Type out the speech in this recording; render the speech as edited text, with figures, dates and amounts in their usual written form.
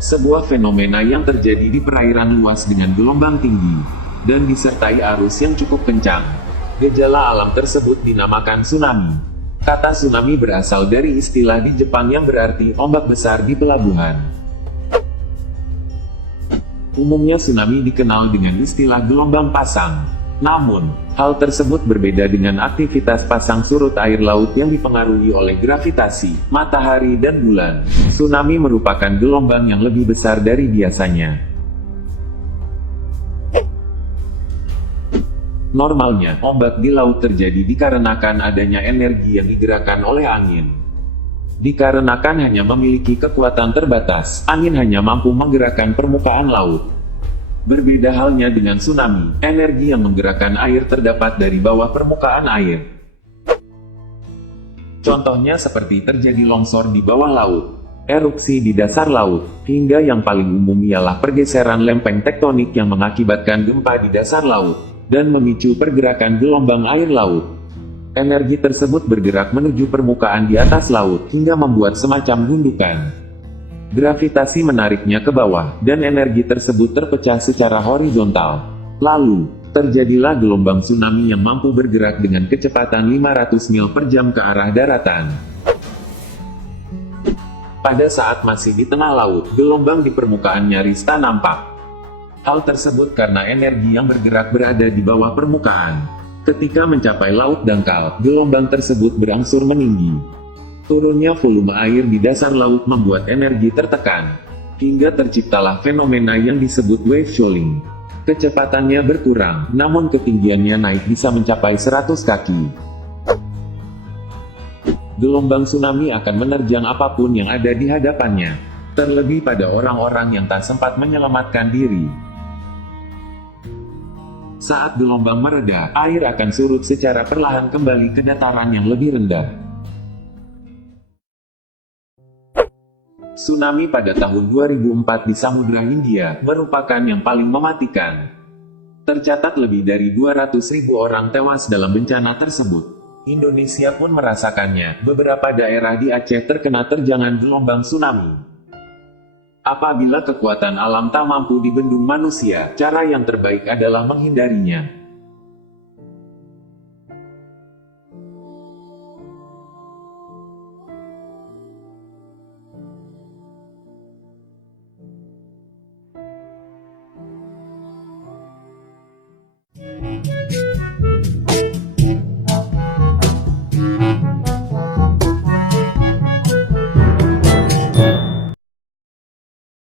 sebuah fenomena yang terjadi di perairan luas dengan gelombang tinggi, dan disertai arus yang cukup kencang. Gejala alam tersebut dinamakan tsunami. Kata tsunami berasal dari istilah di Jepang yang berarti ombak besar di pelabuhan. Umumnya tsunami dikenal dengan istilah gelombang pasang. Namun, hal tersebut berbeda dengan aktivitas pasang surut air laut yang dipengaruhi oleh gravitasi, matahari dan bulan. Tsunami merupakan gelombang yang lebih besar dari biasanya. Normalnya, ombak di laut terjadi dikarenakan adanya energi yang digerakkan oleh angin. Dikarenakan hanya memiliki kekuatan terbatas, angin hanya mampu menggerakkan permukaan laut. Berbeda halnya dengan tsunami, energi yang menggerakkan air terdapat dari bawah permukaan air. Contohnya seperti terjadi longsor di bawah laut, erupsi di dasar laut, hingga yang paling umum ialah pergeseran lempeng tektonik yang mengakibatkan gempa di dasar laut, dan memicu pergerakan gelombang air laut. Energi tersebut bergerak menuju permukaan di atas laut, hingga membuat semacam gundukan. Gravitasi menariknya ke bawah, dan energi tersebut terpecah secara horizontal. Lalu, terjadilah gelombang tsunami yang mampu bergerak dengan kecepatan 500 mil per jam ke arah daratan. Pada saat masih di tengah laut, gelombang di permukaan nyaris tak nampak. Hal tersebut karena energi yang bergerak berada di bawah permukaan. Ketika mencapai laut dangkal, gelombang tersebut berangsur meninggi. Turunnya volume air di dasar laut membuat energi tertekan, hingga terciptalah fenomena yang disebut wave shoaling. Kecepatannya berkurang, namun ketinggiannya naik bisa mencapai 100 kaki. Gelombang tsunami akan menerjang apapun yang ada di hadapannya, terlebih pada orang-orang yang tak sempat menyelamatkan diri. Saat gelombang mereda, air akan surut secara perlahan kembali ke dataran yang lebih rendah. Tsunami pada tahun 2004 di Samudra Hindia merupakan yang paling mematikan. Tercatat lebih dari 200.000 orang tewas dalam bencana tersebut. Indonesia pun merasakannya. Beberapa daerah di Aceh terkena terjangan gelombang tsunami. Apabila kekuatan alam tak mampu dibendung manusia, cara yang terbaik adalah menghindarinya.